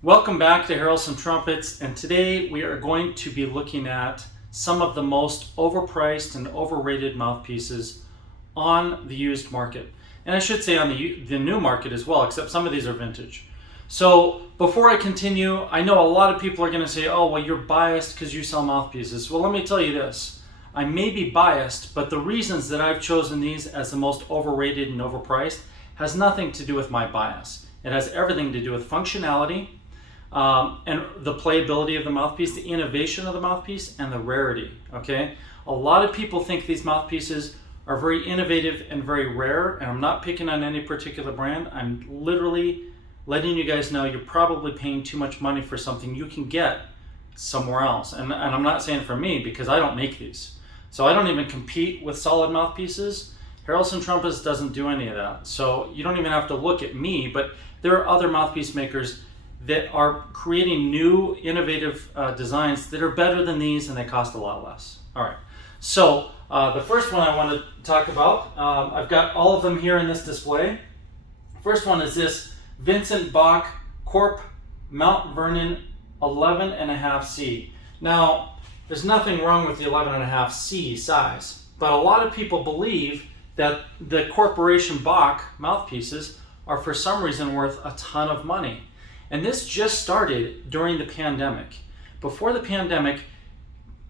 Welcome back to Harrelson Trumpets, and today we are going to be looking at some of the most overpriced and overrated mouthpieces on the used market. And I should say on the new market as well, except some of these are vintage. So before I continue, I know a lot of people are going to say, oh, well, you're biased because you sell mouthpieces. Well, let me tell you this. I may be biased, but the reasons that I've chosen these as the most overrated and overpriced has nothing to do with my bias. It has everything to do with functionality, and the playability of the mouthpiece, the innovation of the mouthpiece, and the rarity, okay? A lot of people think these mouthpieces are very innovative and very rare, and I'm not picking on any particular brand. I'm literally letting you guys know you're probably paying too much money for something you can get somewhere else. And I'm not saying for me, because I don't make these. So I don't even compete with solid mouthpieces. Harrelson Trumpets doesn't do any of that. So you don't even have to look at me, but there are other mouthpiece makers that are creating new innovative designs that are better than these, and they cost a lot less. All right, so the first one I want to talk about, I've got all of them here in this display. First one is this Vincent Bach Corp Mount Vernon 11.5C. Now, there's nothing wrong with the 11.5C size, but a lot of people believe that the Corporation Bach mouthpieces are for some reason worth a ton of money. And this just started during the pandemic. Before the pandemic,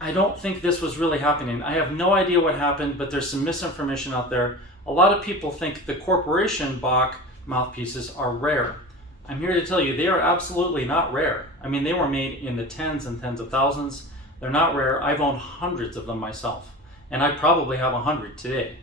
I don't think this was really happening. I have no idea what happened, but there's some misinformation out there. A lot of people think the Corporation Bach mouthpieces are rare. I'm here to tell you they are absolutely not rare. I mean, they were made in the tens and tens of thousands. They're not rare. I've owned hundreds of them myself, and I probably have 100 today.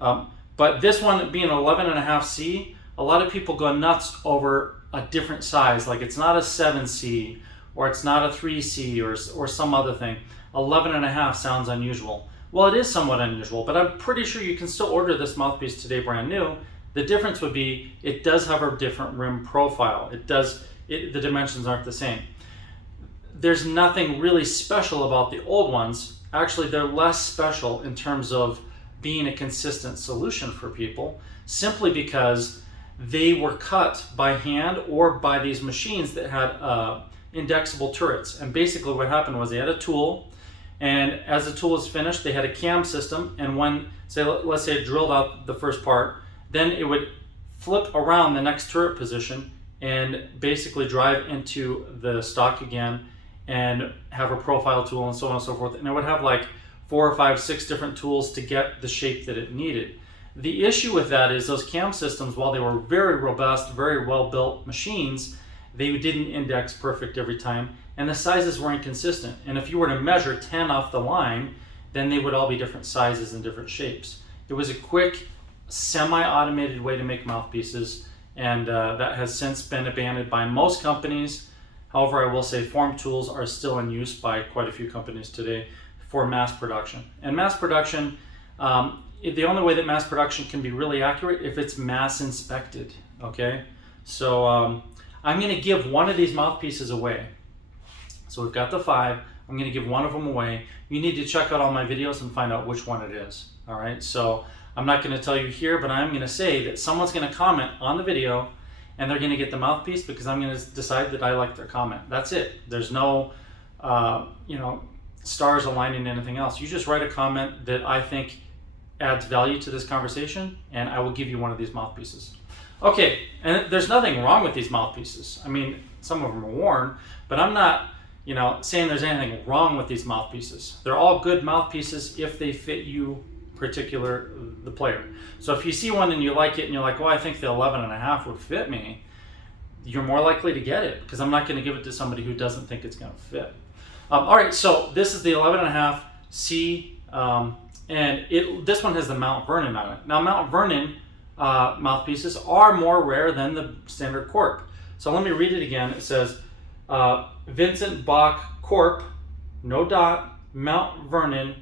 But this one being 11.5C, a lot of people go nuts over a different size, like it's not a 7C or it's not a 3C or some other thing. 11.5 sounds unusual. Well, it is somewhat unusual, but I'm pretty sure you can still order this mouthpiece today brand new. The difference would be it does have a different rim profile. The dimensions aren't the same. There's nothing really special about the old ones. Actually, they're less special in terms of being a consistent solution for people, simply because they were cut by hand or by these machines that had indexable turrets. And basically what happened was they had a tool, and as the tool was finished, they had a cam system, and when, let's say it drilled out the first part, then it would flip around the next turret position and basically drive into the stock again and have a profile tool and so on and so forth. And it would have like 4 or 5, 6 different tools to get the shape that it needed. The issue with that is those cam systems, while they were very robust, very well-built machines, they didn't index perfect every time, and the sizes were inconsistent. And if you were to measure 10 off the line, then they would all be different sizes and different shapes. It was a quick, semi-automated way to make mouthpieces, and that has since been abandoned by most companies. However, I will say form tools are still in use by quite a few companies today for mass production. And mass production, the only way that mass production can be really accurate if it's mass inspected, okay? So I'm gonna give one of these mouthpieces away. So we've got the 5, I'm gonna give one of them away. You need to check out all my videos and find out which one it is, all right? So I'm not gonna tell you here, but I'm gonna say that someone's gonna comment on the video and they're gonna get the mouthpiece because I'm gonna decide that I like their comment. That's it. There's no, stars aligning anything else. You just write a comment that I think adds value to this conversation, and I will give you one of these mouthpieces. Okay, and there's nothing wrong with these mouthpieces. I mean, some of them are worn, but I'm not, saying there's anything wrong with these mouthpieces. They're all good mouthpieces if they fit you, the player. So if you see one and you like it and you're like, well, I think the 11.5 would fit me, you're more likely to get it because I'm not going to give it to somebody who doesn't think it's going to fit. All right, so this is the 11.5C. And this one has the Mount Vernon on it. Now, Mount Vernon mouthpieces are more rare than the standard Corp. So let me read it again. It says, Vincent Bach Corp, no dot, Mount Vernon,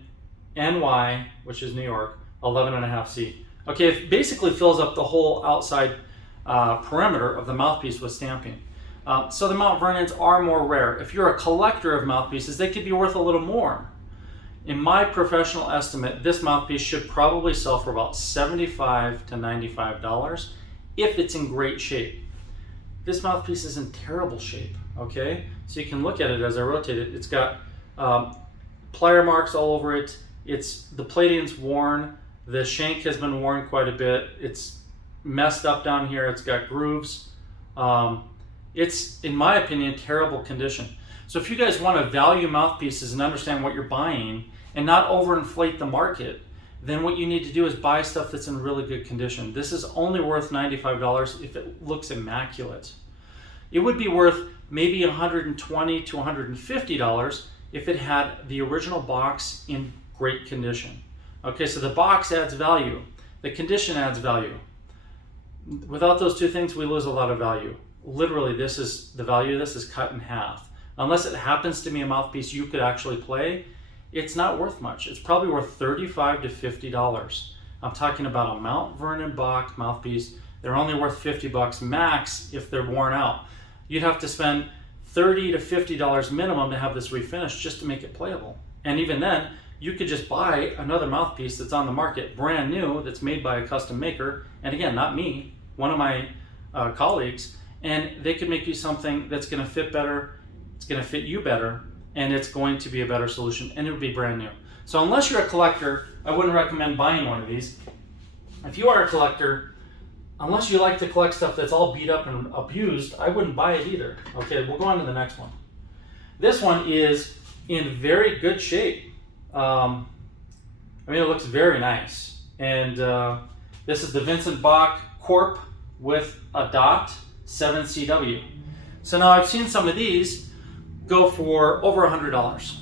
NY, which is New York, 11.5C. Okay, it basically fills up the whole outside perimeter of the mouthpiece with stamping. So the Mount Vernons are more rare. If you're a collector of mouthpieces, they could be worth a little more. In my professional estimate, this mouthpiece should probably sell for about $75 to $95 if it's in great shape. this mouthpiece is in terrible shape, okay? So you can look at it as I rotate it. It's got plier marks all over it. The plating's worn. The shank has been worn quite a bit. It's messed up down here. It's got grooves. It's, in my opinion, terrible condition. So if you guys want to value mouthpieces and understand what you're buying and not overinflate the market, then what you need to do is buy stuff that's in really good condition. This is only worth $95 if it looks immaculate. It would be worth maybe $120 to $150 if it had the original box in great condition. Okay, so the box adds value. The condition adds value. Without those two things, we lose a lot of value. Literally, the value of this is cut in half. Unless it happens to be a mouthpiece you could actually play, it's not worth much. It's probably worth $35 to $50. I'm talking about a Mount Vernon Bach mouthpiece. They're only worth $50 max if they're worn out. You'd have to spend $30 to $50 minimum to have this refinished just to make it playable. And even then, you could just buy another mouthpiece that's on the market, brand new, that's made by a custom maker. And again, not me, one of my colleagues, and they could make you something that's gonna fit better, it's gonna fit you better, and it's going to be a better solution, and it would be brand new. So unless you're a collector, I wouldn't recommend buying one of these. If you are a collector, unless you like to collect stuff that's all beat up and abused, I wouldn't buy it either. Okay, we'll go on to the next one. This one is in very good shape. I mean, it looks very nice. And this is the Vincent Bach Corp with a dot 7CW. So now I've seen some of these go for over $100.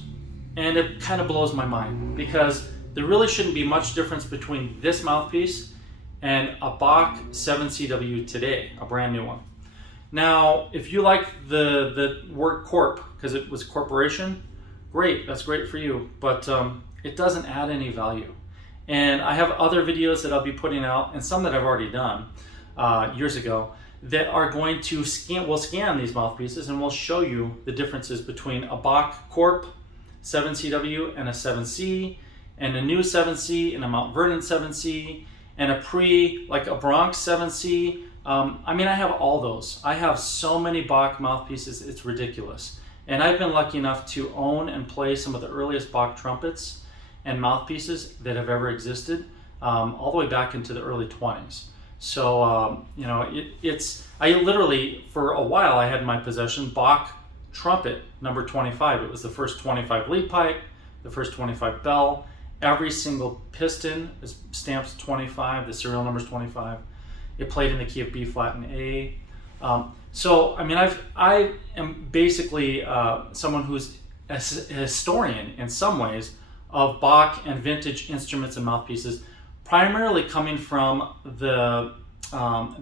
And it kind of blows my mind because there really shouldn't be much difference between this mouthpiece and a Bach 7CW today, a brand new one. Now, if you like the word Corp, because it was corporation, great, that's great for you, but it doesn't add any value. And I have other videos that I'll be putting out, and some that I've already done years ago, that are going to we'll scan these mouthpieces and we'll show you the differences between a Bach Corp 7CW and a 7C, and a new 7C and a Mount Vernon 7C, and like a Bronx 7C. I mean, I have all those. I have so many Bach mouthpieces, it's ridiculous. And I've been lucky enough to own and play some of the earliest Bach trumpets and mouthpieces that have ever existed, all the way back into the early 20s. So, you know, I literally, for a while, I had in my possession Bach trumpet number 25. It was the first 25 lead pipe, the first 25 bell. Every single piston is stamped 25, the serial number is 25. It played in the key of B flat and A. So, I mean, I am basically someone who's a historian in some ways of Bach and vintage instruments and mouthpieces, primarily coming from the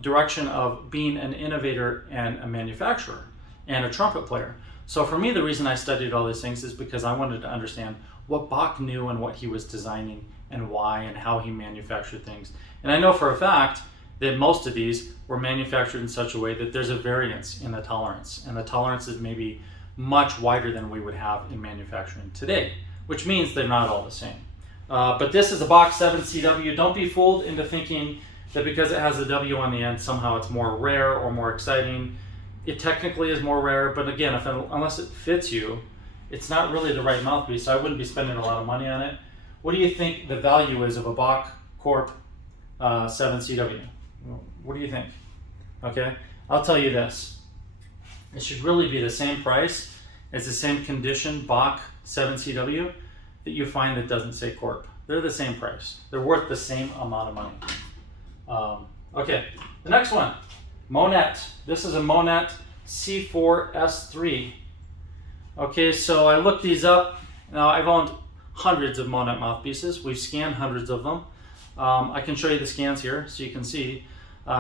direction of being an innovator and a manufacturer and a trumpet player. So for me, the reason I studied all these things is because I wanted to understand what Bach knew and what he was designing and why and how he manufactured things. And I know for a fact that most of these were manufactured in such a way that there's a variance in the tolerance, and the tolerance is maybe much wider than we would have in manufacturing today, which means they're not all the same. But this is a Bach 7CW. Don't be fooled into thinking that because it has a W on the end, somehow it's more rare or more exciting. It technically is more rare, but again, unless it fits you, it's not really the right mouthpiece, so I wouldn't be spending a lot of money on it. What do you think the value is of a Bach Corp 7CW? What do you think? Okay, I'll tell you this. It should really be the same price as the same condition Bach 7CW that you find that doesn't say Corp. They're the same price. They're worth the same amount of money. Okay, the next one, Monette. This is a Monette C4 S3. Okay, so I looked these up. Now, I've owned hundreds of Monette mouthpieces. We've scanned hundreds of them. I can show you the scans here so you can see.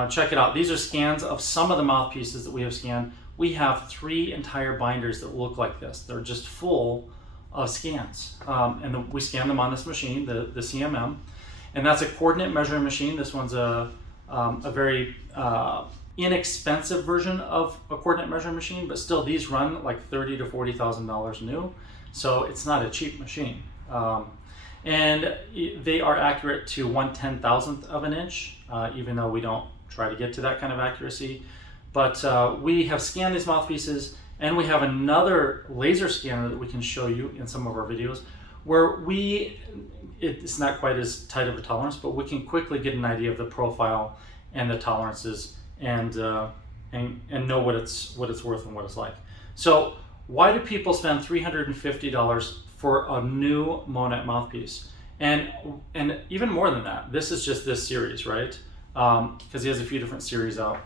Check it out. These are scans of some of the mouthpieces that we have scanned. We have 3 entire binders that look like this. They're just full of scans. And we scan them on this machine, the CMM. And that's a coordinate measuring machine. This one's a very inexpensive version of a coordinate measuring machine, but still these run like $30,000 to $40,000 new. So it's not a cheap machine. And they are accurate to 1/10,000th of an inch, even though we don't try to get to that kind of accuracy. But we have scanned these mouthpieces, and we have another laser scanner that we can show you in some of our videos, where it's not quite as tight of a tolerance, but we can quickly get an idea of the profile and the tolerances, and know what it's worth and what it's like. So why do people spend $350 for a new Monette mouthpiece? And even more than that, this is just this series, right? Because he has a few different series out.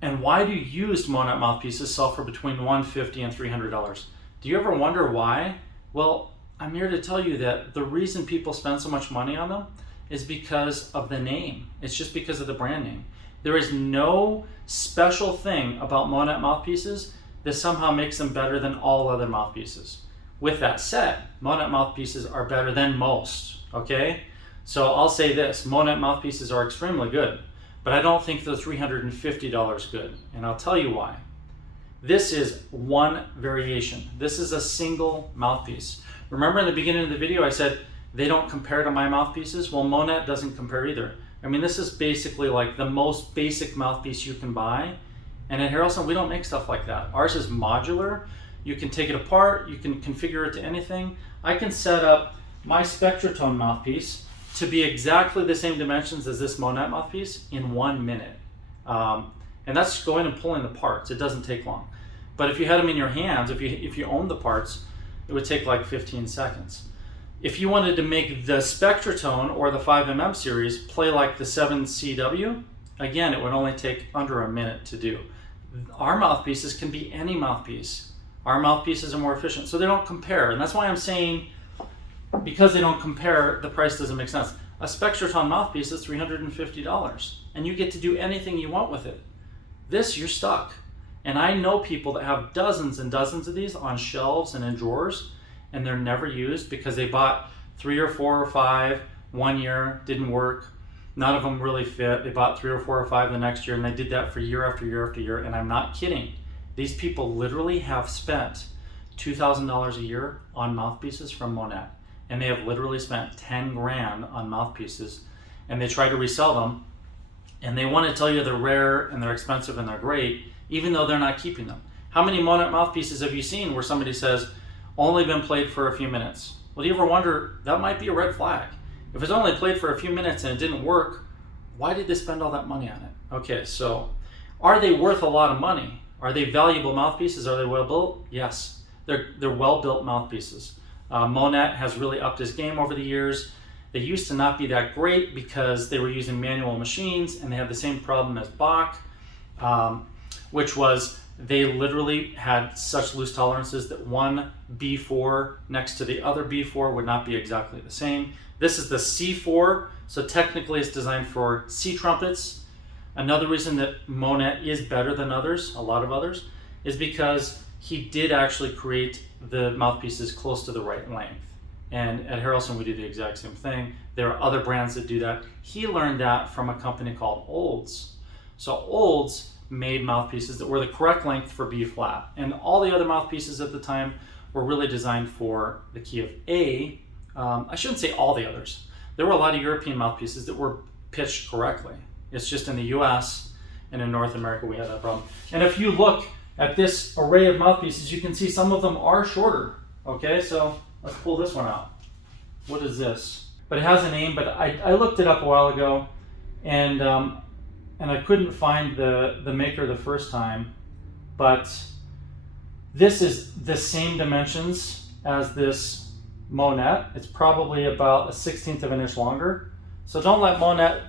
And why do used Monette mouthpieces sell for between $150 and $300? Do you ever wonder why? Well, I'm here to tell you that the reason people spend so much money on them is because of the name. It's just because of the brand name. There is no special thing about Monette mouthpieces that somehow makes them better than all other mouthpieces. With that said, Monette mouthpieces are better than most, okay? So I'll say this, Monette mouthpieces are extremely good, but I don't think they're $350 good, and I'll tell you why. This is one variation. This is a single mouthpiece. Remember in the beginning of the video I said they don't compare to my mouthpieces? Well, Monette doesn't compare either. I mean, this is basically like the most basic mouthpiece you can buy, and at Harrelson we don't make stuff like that. Ours is modular. You can take it apart, you can configure it to anything. I can set up my SpectraTone mouthpiece to be exactly the same dimensions as this Monette mouthpiece in 1 minute. And that's going and pulling the parts. It doesn't take long. But if you had them in your hands, if you owned the parts, it would take like 15 seconds. If you wanted to make the SpectraTone or the 5mm series play like the 7CW, again, it would only take under a minute to do. Our mouthpieces can be any mouthpiece. Our mouthpieces are more efficient, so they don't compare. And that's why I'm saying, because they don't compare, the price doesn't make sense. A SpectraTone mouthpiece is $350, and you get to do anything you want with it. This, you're stuck. And I know people that have dozens and dozens of these on shelves and in drawers, and they're never used because they bought 3 or 4 or 5 1 year, didn't work. None of them really fit. They bought 3 or 4 or 5 the next year, and they did that for year after year after year, and I'm not kidding. These people literally have spent $2,000 a year on mouthpieces from Monette, and they have literally spent 10 grand on mouthpieces, and they try to resell them, and they want to tell you they're rare and they're expensive and they're great, even though they're not keeping them. How many Monette mouthpieces have you seen where somebody says, only been played for a few minutes? Well, do you ever wonder, that might be a red flag. If it's only played for a few minutes and it didn't work, why did they spend all that money on it? Okay, so are they worth a lot of money? Are they valuable mouthpieces? Are they well built? Yes, they're well built mouthpieces. Monette has really upped his game over the years. They used to not be that great because they were using manual machines, and they had the same problem as Bach, which was they literally had such loose tolerances that one B4 next to the other B4 would not be exactly the same. This is the C4, so technically it's designed for C trumpets. Another reason that Monette is better than others, a lot of others, is because he did actually create the mouthpieces close to the right length. And at Harrelson we do the exact same thing. There are other brands that do that. He learned that from a company called Olds. So Olds made mouthpieces that were the correct length for B flat. And all the other mouthpieces at the time were really designed for the key of A. I shouldn't say all the others. There were a lot of European mouthpieces that were pitched correctly. It's just in the US and in North America we had that problem. And if you look at this array of mouthpieces, you can see some of them are shorter. Okay, so let's pull this one out. What is this? But it has a name, but I looked it up a while ago, and I couldn't find the maker the first time, but this is the same dimensions as this Monette. It's probably about a 1/16 of an inch longer. So don't let Monette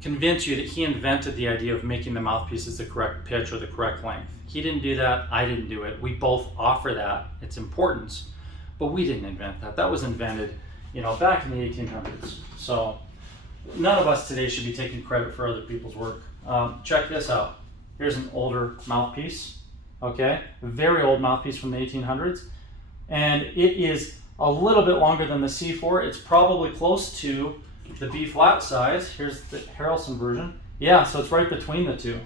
convince you that he invented the idea of making the mouthpieces the correct pitch or the correct length. He didn't do that, I didn't do it. We both offer that, its importance, but we didn't invent that. That was invented, back in the 1800s. So none of us today should be taking credit for other people's work. Check this out. Here's an older mouthpiece, okay? A very old mouthpiece from the 1800s. And it is a little bit longer than the C4. It's probably close to the B flat size. Here's the Harrelson version. Yeah, so it's right between the two.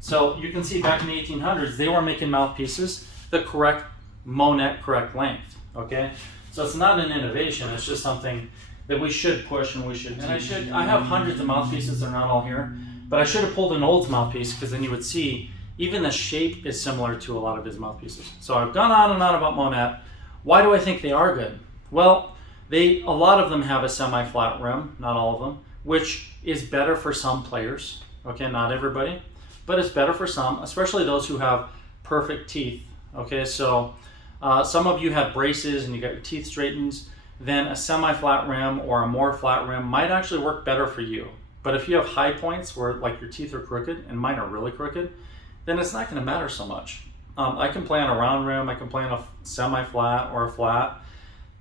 So you can see back in the 1800s, they were making mouthpieces the correct Monette, correct length, okay? So it's not an innovation, it's just something that we should push and we should teach. And I have hundreds of mouthpieces, they're not all here. But I should have pulled an old mouthpiece, because then you would see even the shape is similar to a lot of his mouthpieces. So I've gone on and on about Monette. Why do I think they are good? Well, a lot of them have a semi-flat rim, not all of them, which is better for some players. Okay, not everybody, but it's better for some, especially those who have perfect teeth. Okay, so some of you have braces and you got your teeth straightened, then a semi-flat rim or a more flat rim might actually work better for you. But if you have high points where like your teeth are crooked, and mine are really crooked, then it's not going to matter so much. I can play on a round rim, I can play on a semi-flat or a flat.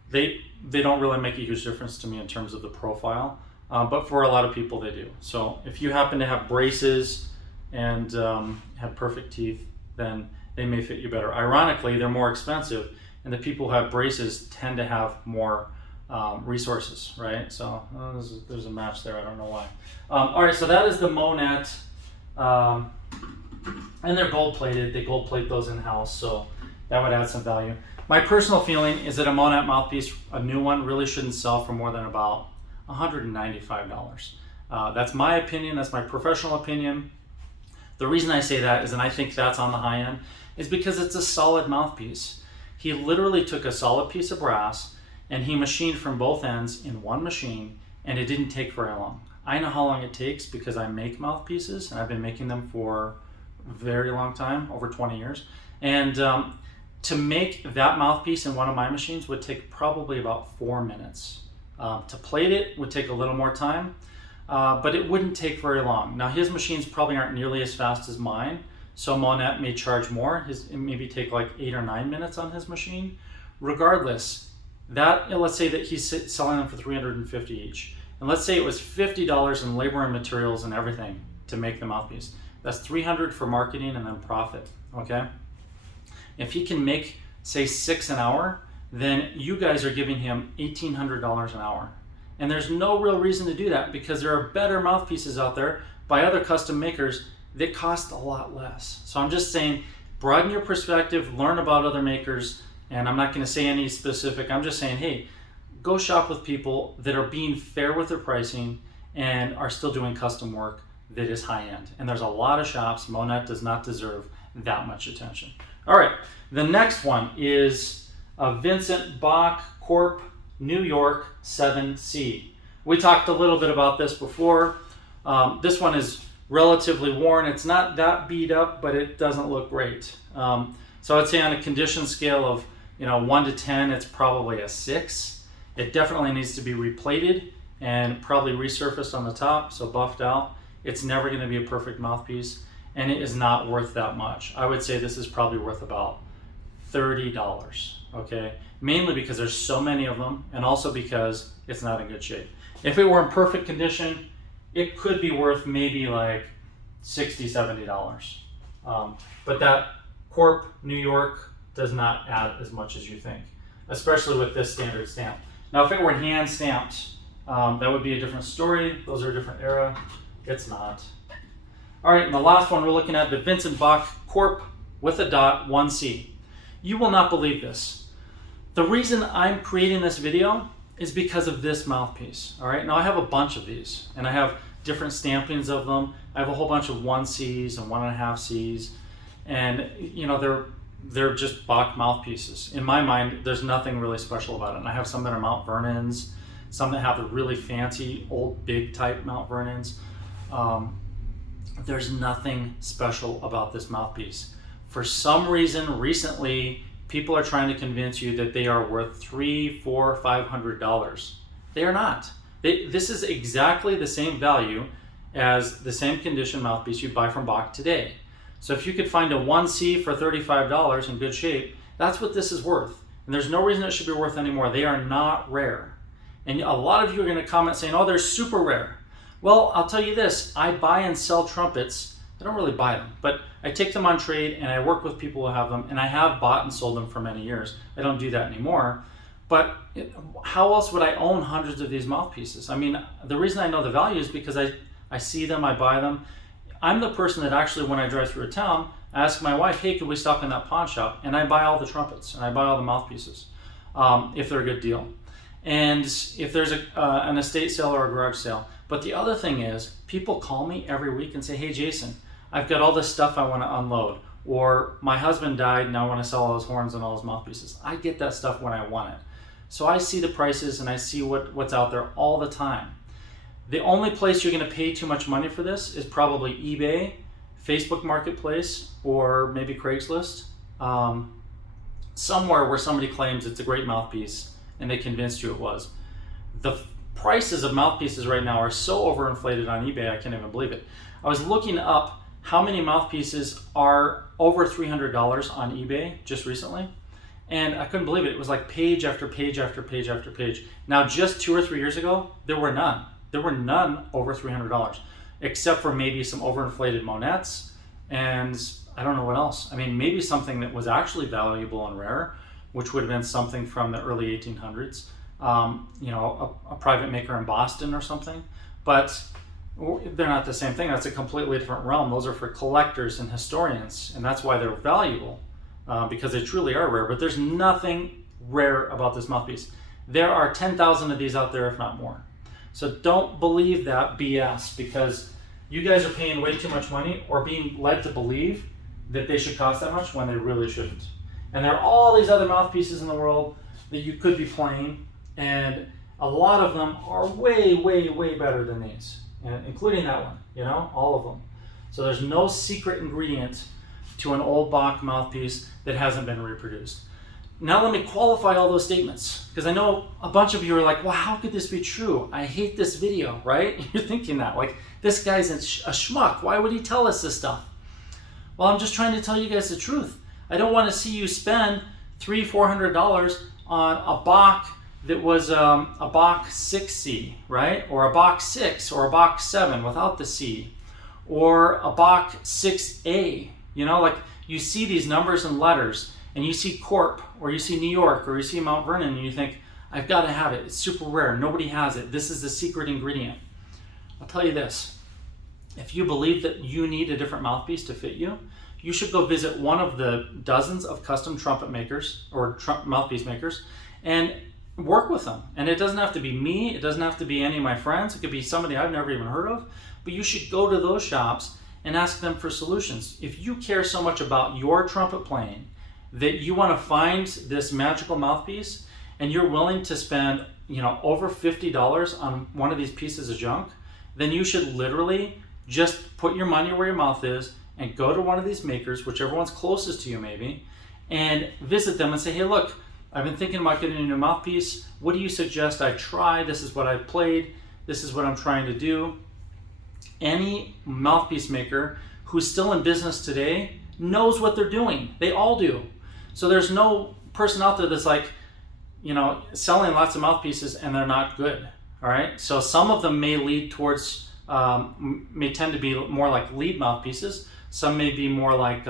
They don't really make a huge difference to me in terms of the profile, but for a lot of people they do. So if you happen to have braces and have perfect teeth, then they may fit you better. Ironically, they're more expensive, and the people who have braces tend to have more resources, right? So there's a match there, I don't know why. All right, so that is the Monette. And they're gold plated. They gold plate those in-house, so that would add some value. My personal feeling is that a Monette mouthpiece, a new one, really shouldn't sell for more than about $195. That's my opinion. That's my professional opinion. The reason I say that is, and I think that's on the high end, is because it's a solid mouthpiece. He literally took a solid piece of brass and he machined from both ends in one machine, and it didn't take very long. I know how long it takes because I make mouthpieces, and I've been making them for a very long time, over 20 years. And to make that mouthpiece in one of my machines would take probably about 4 minutes. To plate it would take a little more time, but it wouldn't take very long. Now his machines probably aren't nearly as fast as mine, so Monette may charge more. It maybe take like 8 or 9 minutes on his machine. Regardless, let's say that he's selling them for $350 each. And let's say it was $50 in labor and materials and everything to make the mouthpiece. That's $300 for marketing and then profit, okay? If he can make, say, 6 an hour, then you guys are giving him $1,800 an hour. And there's no real reason to do that, because there are better mouthpieces out there by other custom makers that cost a lot less. So I'm just saying, broaden your perspective, learn about other makers, and I'm not gonna say any specific, I'm just saying, hey, go shop with people that are being fair with their pricing and are still doing custom work that is high end. And there's a lot of shops. Monette does not deserve that much attention. All right, the next one is a Vincent Bach Corp New York 7C. We talked a little bit about this before. This one is relatively worn. It's not that beat up, but it doesn't look great. So I'd say on a condition scale of 1 to 10, it's probably a 6. It definitely needs to be replated and probably resurfaced on the top, so buffed out. It's never going to be a perfect mouthpiece, and it is not worth that much. I would say this is probably worth about $30, okay? Mainly because there's so many of them, and also because it's not in good shape. If it were in perfect condition, it could be worth maybe like $60, $70. But that Corp New York does not add as much as you think, especially with this standard stamp. Now, if it were hand stamped, that would be a different story. Those are a different era. It's not. All right, and the last one we're looking at, the Vincent Bach Corp with a dot 1C. You will not believe this. The reason I'm creating this video is because of this mouthpiece. All right, now I have a bunch of these, and I have different stampings of them. I have a whole bunch of 1Cs and 1.5Cs, and they're just Bach mouthpieces. In my mind, there's nothing really special about it. And I have some that are Mount Vernons, some that have the really fancy old big type Mount Vernons. There's nothing special about this mouthpiece. For some reason, recently, people are trying to convince you that they are worth $300, $400, $500. They are not. This is exactly the same value as the same condition mouthpiece you buy from Bach today. So if you could find a 1C for $35 in good shape, that's what this is worth. And there's no reason it should be worth any more. They are not rare. And a lot of you are going to comment saying, oh, they're super rare. Well, I'll tell you this, I buy and sell trumpets. I don't really buy them, but I take them on trade and I work with people who have them, and I have bought and sold them for many years. I don't do that anymore. But how else would I own hundreds of these mouthpieces? I mean, the reason I know the value is because I see them, I buy them. I'm the person that actually, when I drive through a town, I ask my wife, hey, could we stop in that pawn shop? And I buy all the trumpets and I buy all the mouthpieces if they're a good deal. And if there's an estate sale or a garage sale. But the other thing is, people call me every week and say, hey Jason, I've got all this stuff I want to unload, or my husband died and I want to sell all his horns and all his mouthpieces. I get that stuff when I want it. So I see the prices and I see what's out there all the time. The only place you're going to pay too much money for this is probably eBay, Facebook Marketplace, or maybe Craigslist. Somewhere where somebody claims it's a great mouthpiece and they convinced you it was. The prices of mouthpieces right now are so overinflated on eBay, I can't even believe it. I was looking up how many mouthpieces are over $300 on eBay just recently, and I couldn't believe it. It was like page after page after page after page. Now, just 2 or 3 years ago, there were none. There were none over $300, except for maybe some overinflated Monettes, and I don't know what else. I mean, maybe something that was actually valuable and rare, which would have been something from the early 1800s, you know, a private maker in Boston or something. But they're not the same thing. That's a completely different realm. Those are for collectors and historians, and that's why they're valuable, because they truly are rare. But there's nothing rare about this mouthpiece. There are 10,000 of these out there, if not more. So don't believe that BS, because you guys are paying way too much money or being led to believe that they should cost that much when they really shouldn't. And there are all these other mouthpieces in the world that you could be playing, and a lot of them are way, way, way better than these, including that one, you know, all of them. So there's no secret ingredient to an old Bach mouthpiece that hasn't been reproduced. Now let me qualify all those statements, because I know a bunch of you are like, well, how could this be true? I hate this video, right? You're thinking that, like, this guy's a schmuck. Why would he tell us this stuff? Well, I'm just trying to tell you guys the truth. I don't want to see you spend $300-400 on a Bach that was a Bach 6C, right? Or a Bach 6 or a Bach 7 without the C, or a Bach 6A. You know, like, you see these numbers and letters, and you see Corp, or you see New York, or you see Mount Vernon, and you think, I've got to have it. It's super rare. Nobody has it. This is the secret ingredient. I'll tell you this. If you believe that you need a different mouthpiece to fit you, you should go visit one of the dozens of custom trumpet makers or mouthpiece makers and work with them. And it doesn't have to be me. It doesn't have to be any of my friends. It could be somebody I've never even heard of. But you should go to those shops and ask them for solutions. If you care so much about your trumpet playing that you want to find this magical mouthpiece and you're willing to spend, you know, over $50 on one of these pieces of junk, then you should literally just put your money where your mouth is and go to one of these makers, whichever one's closest to you maybe, and visit them and say, hey, look, I've been thinking about getting a new mouthpiece. What do you suggest I try? This is what I've played. This is what I'm trying to do. Any mouthpiece maker who's still in business today knows what they're doing. They all do. So there's no person out there that's like, you know, selling lots of mouthpieces and they're not good. All right. So some of them may lead towards, may tend to be more like lead mouthpieces. Some may be more like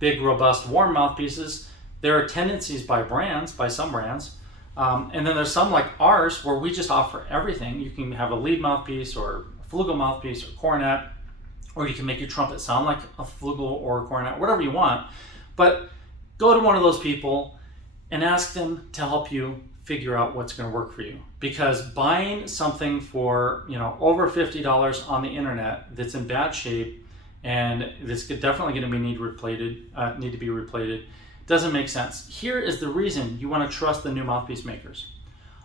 big, robust, warm mouthpieces. There are tendencies by brands, by some brands. And then there's some like ours where we just offer everything. You can have a lead mouthpiece or a flugel mouthpiece or cornet, or you can make your trumpet sound like a flugel or a cornet, whatever you want. But go to one of those people and ask them to help you figure out what's going to work for you. Because buying something for, you know, over $50 on the internet that's in bad shape and that's definitely going to be need to be replated doesn't make sense. Here is the reason you want to trust the new mouthpiece makers.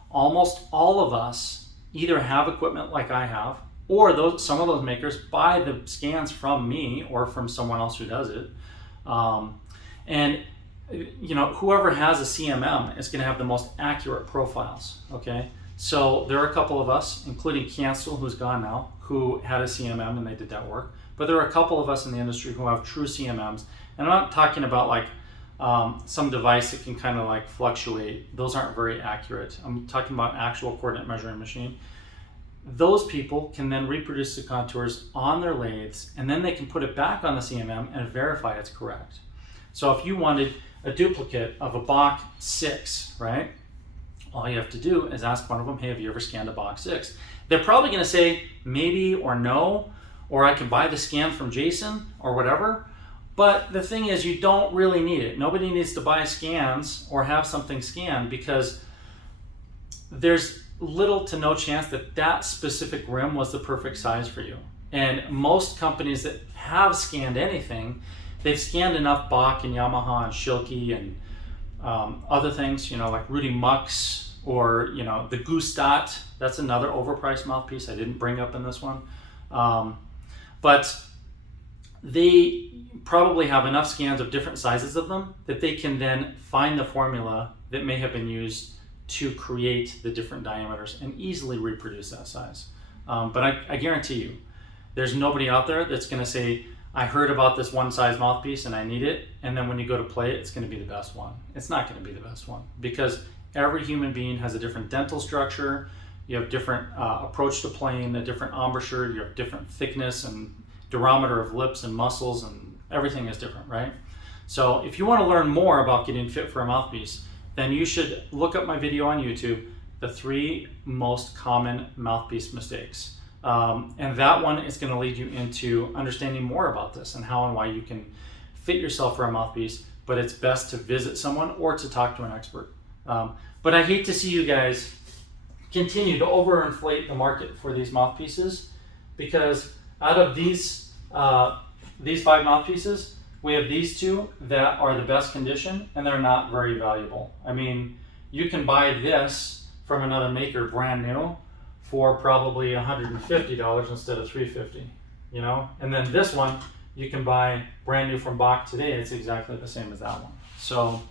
Almost all of us either have equipment like I have, or some of those makers buy the scans from me or from someone else who does it. And you know, whoever has a CMM is going to have the most accurate profiles, okay? So there are a couple of us, including Cancel, who's gone now, who had a CMM and they did that work. But there are a couple of us in the industry who have true CMMs. And I'm not talking about like some device that can kind of like fluctuate. Those aren't very accurate. I'm talking about actual coordinate measuring machine. Those people can then reproduce the contours on their lathes, and then they can put it back on the CMM and verify it's correct. So if you wanted a duplicate of a Bach 6, right? All you have to do is ask one of them, hey, have you ever scanned a Bach 6? They're probably going to say maybe or no, or I can buy the scan from Jason or whatever. But the thing is, you don't really need it. Nobody needs to buy scans or have something scanned, because there's little to no chance that that specific rim was the perfect size for you. And most companies that have scanned anything, they've scanned enough Bach and Yamaha and Schilke and other things, you know, like Rudy Mux, or, you know, the Gustat. That's another overpriced mouthpiece I didn't bring up in this one. But they probably have enough scans of different sizes of them that they can then find the formula that may have been used to create the different diameters and easily reproduce that size. But I guarantee you, there's nobody out there that's going to say, I heard about this one size mouthpiece and I need it, and then when you go to play it, it's going to be the best one. It's not going to be the best one, because every human being has a different dental structure. You have different approach to playing, a different embouchure, you have different thickness and diameter of lips and muscles, and everything is different, right? So if you want to learn more about getting fit for a mouthpiece, then you should look up my video on YouTube, the 3 most common mouthpiece mistakes. And that one is going to lead you into understanding more about this and how and why you can fit yourself for a mouthpiece, but it's best to visit someone or to talk to an expert. But I hate to see you guys continue to overinflate the market for these mouthpieces, because out of these 5 mouthpieces, we have these 2 that are the best condition, and they're not very valuable. I mean, you can buy this from another maker brand new for probably $150 instead of $350, you know? And then this one, you can buy brand new from Bach today. It's exactly the same as that one. So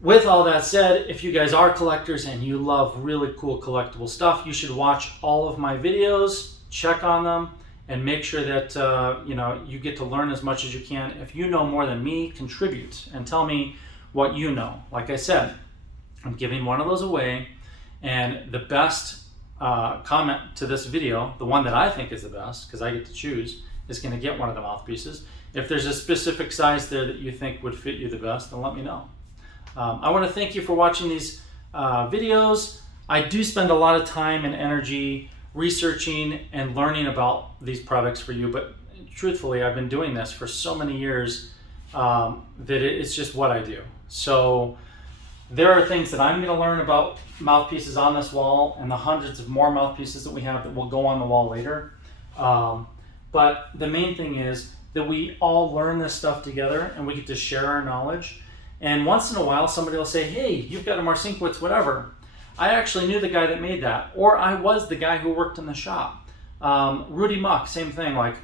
with all that said, if you guys are collectors and you love really cool collectible stuff, you should watch all of my videos, check on them, and make sure that you know, you get to learn as much as you can. If you know more than me, contribute and tell me what you know. Like I said, I'm giving one of those away, and the best comment to this video, the one that I think is the best, because I get to choose, is going to get one of the mouthpieces. If there's a specific size there that you think would fit you the best, then let me know. I want to thank you for watching these videos. I do spend a lot of time and energy researching and learning about these products for you, but truthfully, I've been doing this for so many years that it's just what I do. So there are things that I'm going to learn about mouthpieces on this wall, and the hundreds of more mouthpieces that we have that will go on the wall later. But the main thing is that we all learn this stuff together, and we get to share our knowledge. And once in a while, somebody will say, hey, you've got a Marcinkwitz, whatever. I actually knew the guy that made that, or I was the guy who worked in the shop. Rudy Muck, same thing. Like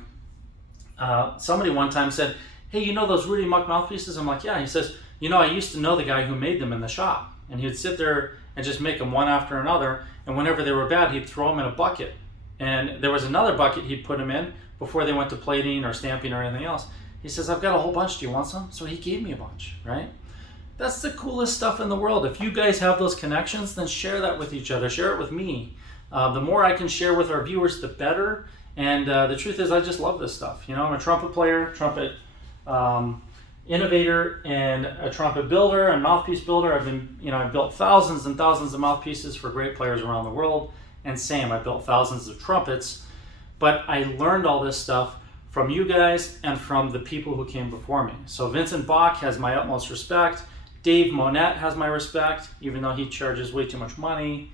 somebody one time said, hey, you know those Rudy Muck mouthpieces? I'm like, yeah. He says, you know, I used to know the guy who made them in the shop, and he'd sit there and just make them one after another, and whenever they were bad, he'd throw them in a bucket. And there was another bucket he'd put them in before they went to plating or stamping or anything else. He says, I've got a whole bunch, do you want some? So he gave me a bunch, right? That's the coolest stuff in the world. If you guys have those connections, then share that with each other. Share it with me. The more I can share with our viewers, the better. And the truth is, I just love this stuff. You know, I'm a trumpet player, trumpet innovator, and a trumpet builder, and mouthpiece builder. I've built thousands and thousands of mouthpieces for great players around the world. And same, I built thousands of trumpets. But I learned all this stuff from you guys and from the people who came before me. So Vincent Bach has my utmost respect. Dave Monette has my respect, even though he charges way too much money.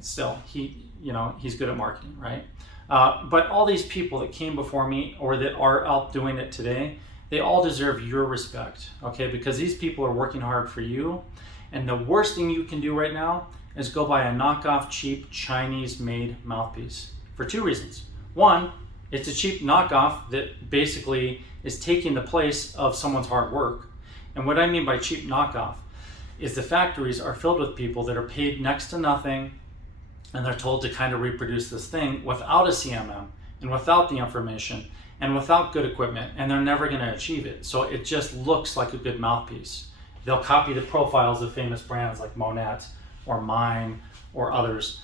Still, he's good at marketing, right? But all these people that came before me or that are out doing it today, they all deserve your respect, okay? Because these people are working hard for you. And the worst thing you can do right now is go buy a knockoff, cheap, Chinese-made mouthpiece for 2 reasons. One, it's a cheap knockoff that basically is taking the place of someone's hard work. And what I mean by cheap knockoff is the factories are filled with people that are paid next to nothing, and they're told to kind of reproduce this thing without a CMM and without the information and without good equipment, and they're never going to achieve it. So it just looks like a good mouthpiece. They'll copy the profiles of famous brands like Monette or mine or others,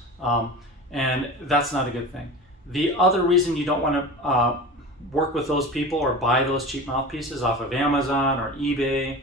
and that's not a good thing. The other reason you don't want to work with those people or buy those cheap mouthpieces off of Amazon or eBay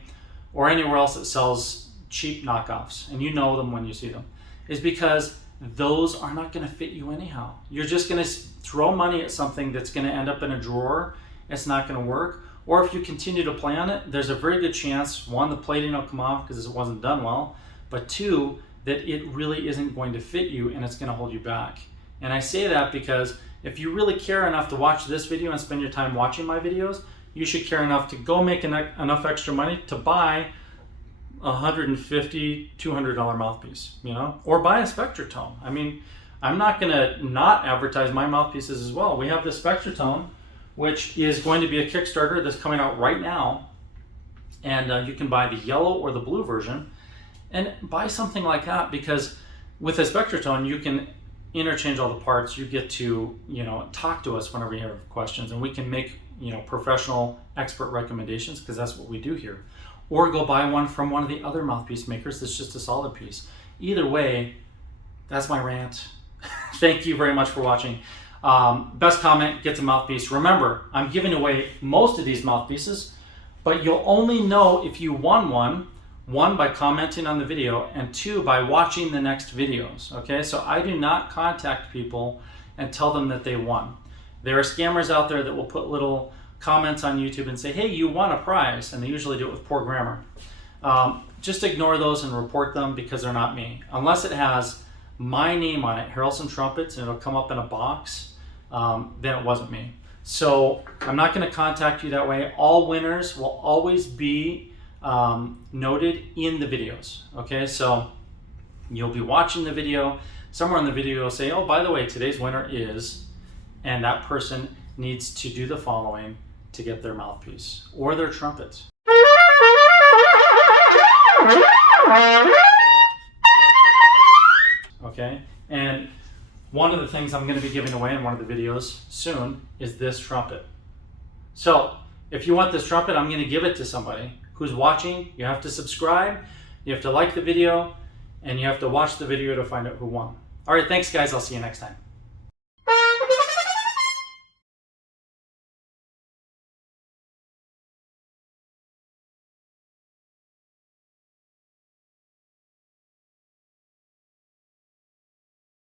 or anywhere else that sells cheap knockoffs, and you know them when you see them, is because those are not going to fit you anyhow. You're just going to throw money at something that's going to end up in a drawer. It's not going to work. Or if you continue to play on it, there's a very good chance, one, the plating will come off because it wasn't done well, but 2, that it really isn't going to fit you and it's going to hold you back. And I say that because if you really care enough to watch this video and spend your time watching my videos, you should care enough to go make enough extra money to buy a $150, $200 mouthpiece, you know, or buy a SpectraTone. I mean, I'm not going to not advertise my mouthpieces as well. We have the SpectraTone, which is going to be a Kickstarter that's coming out right now. And you can buy the yellow or the blue version and buy something like that, because with a SpectraTone, you can interchange all the parts. You get to, you know, talk to us whenever you have questions, and we can make, you know, professional expert recommendations, because that's what we do here. Or go buy one from one of the other mouthpiece makers that's just a solid piece. Either way, that's my rant. Thank you very much for watching. Best comment gets a mouthpiece. Remember, I'm giving away most of these mouthpieces, but you'll only know if you won one by commenting on the video, and two by watching the next videos. Okay, so I do not contact people and tell them that they won. There are scammers out there that will put little comments on YouTube and say, hey, you won a prize, and they usually do it with poor grammar. Just ignore those and report them, because they're not me. Unless it has my name on it, Harrelson Trumpets, and it'll come up in a box, then it wasn't me. So I'm not going to contact you that way. All winners will always be noted in the videos. Okay, so you'll be watching the video. Somewhere in the video will say, oh, by the way, today's winner is, and that person needs to do the following to get their mouthpiece or their trumpet. Okay, and one of the things I'm going to be giving away in one of the videos soon is this trumpet. So if you want this trumpet, I'm going to give it to somebody who's watching. You have to subscribe, you have to like the video, and you have to watch the video to find out who won. All right, thanks guys, I'll see you next time.